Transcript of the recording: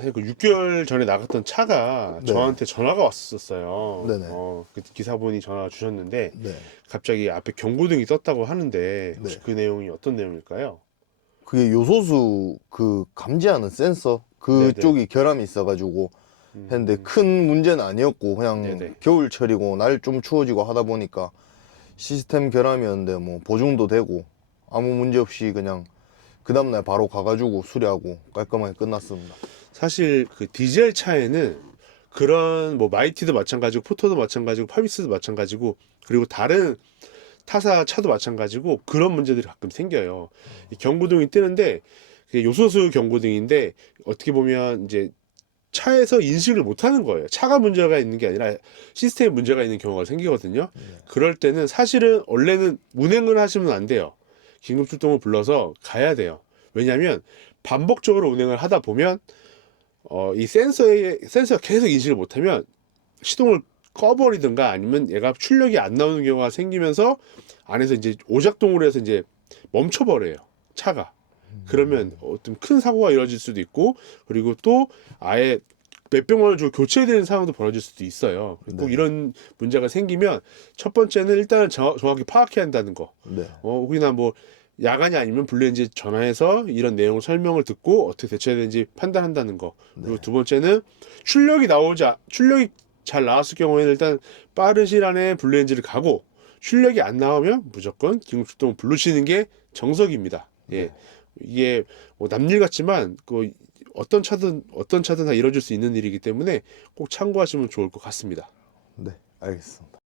사실 그 6개월 전에 나갔던 차가 네. 저한테 전화가 왔었어요. 네네. 어, 그 기사분이 전화 주셨는데 네. 갑자기 앞에 경고등이 떴다고 하는데 혹시 네. 그 내용이 어떤 내용일까요? 그게 요소수 그 감지하는 센서. 그쪽이 결함이 있어가지고 음, 했는데 큰 문제는 아니었고 그냥 네네. 겨울철이고 날 좀 추워지고 하다 보니까 시스템 결함이었는데 뭐 보증도 되고 아무 문제 없이 그냥 그 다음날 바로 가가지고 수리하고 깔끔하게 끝났습니다. 사실 그 디젤 차에는 그런 뭐 마이티도 마찬가지고 포토도 마찬가지고 파비스도 마찬가지고 그리고 다른 타사 차도 마찬가지고 그런 문제들이 가끔 생겨요. 이 경고등이 뜨는데 그게 요소수 경고등인데 어떻게 보면 이제 차에서 인식을 못하는 거예요. 차가 문제가 있는 게 아니라 시스템에 문제가 있는 경우가 생기거든요. 그럴 때는 사실은 원래는 운행을 하시면 안 돼요. 긴급 출동을 불러서 가야 돼요. 왜냐하면 반복적으로 운행을 하다 보면 어, 이 센서에 센서가 계속 인식을 못하면 시동을 꺼버리든가 아니면 얘가 출력이 안 나오는 경우가 생기면서 안에서 이제 오작동을 해서 이제 멈춰버려요 차가 그러면 어떤 큰 사고가 이뤄질 수도 있고 그리고 또 아예 몇백 만 원 주고 교체해야 되는 상황도 벌어질 수도 있어요 꼭 네. 이런 문제가 생기면 첫 번째는 일단은 정, 정확히 파악해야 한다는 거 네. 어, 혹이나 뭐 야간이 아니면 블루엔지 전화해서 이런 내용을 설명을 듣고 어떻게 대처해야 되는지 판단한다는 거. 그리고 네. 두 번째는 출력이 나오지 않- 출력이 잘 나왔을 경우에는 일단 빠른 시일 안에 블루엔지를 가고 출력이 안 나오면 무조건 긴급 출동 부르시는 게 정석입니다. 예. 네. 이게 뭐 남일 같지만 그 어떤 차든 어떤 차든 다 이뤄질 수 있는 일이기 때문에 꼭 참고하시면 좋을 것 같습니다. 네. 알겠습니다.